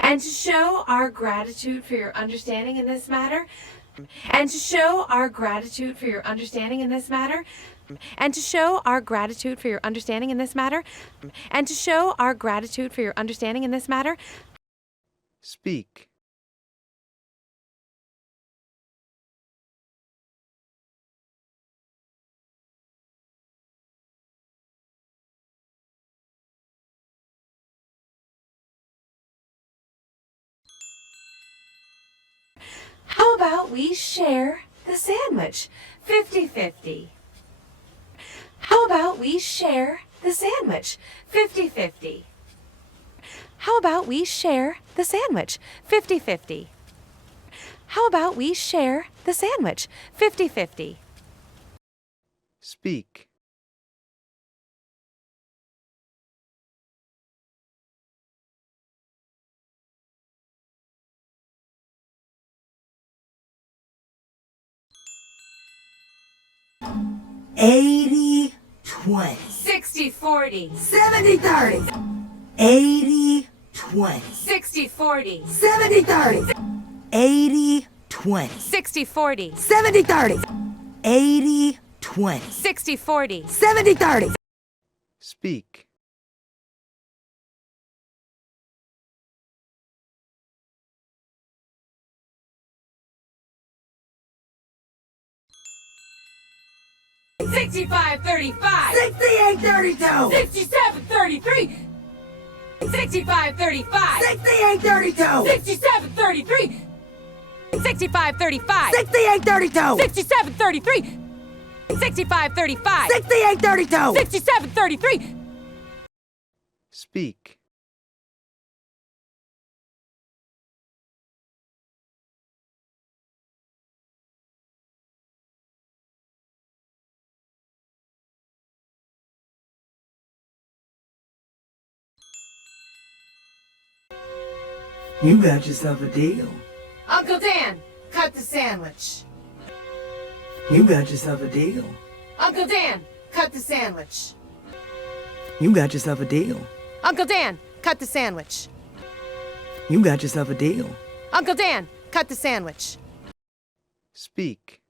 And to show our gratitude for your understanding in this matter, and to show our gratitude for your understanding in this matter, and to show our gratitude for your understanding in this matter, and to show our gratitude for your understanding in this matter. Speak. How about we share the sandwich 50-50? How about we share the sandwich 50-50? How about we share the sandwich 50-50? How about we share the sandwich 50-50? Speak. $80, $20, 60-40, $70, $30, $80, $20, 60-40, $70, $30, $80, $20, 60-40, $70, $80, $20, 60-40, $70. Speak. $65-35, $68, $32, $67-33, $65-35, $68, $32, $67-33, $65-35, $68, $32, $67-33, $65-35, $68, $32. $67-33. Speak. You got yourself a deal. Uncle Dan, cut the sandwich. You got yourself a deal. Uncle Dan, cut the sandwich. You got yourself a deal. Uncle Dan, cut the sandwich. You got yourself a deal. Uncle Dan, cut the sandwich. Speak.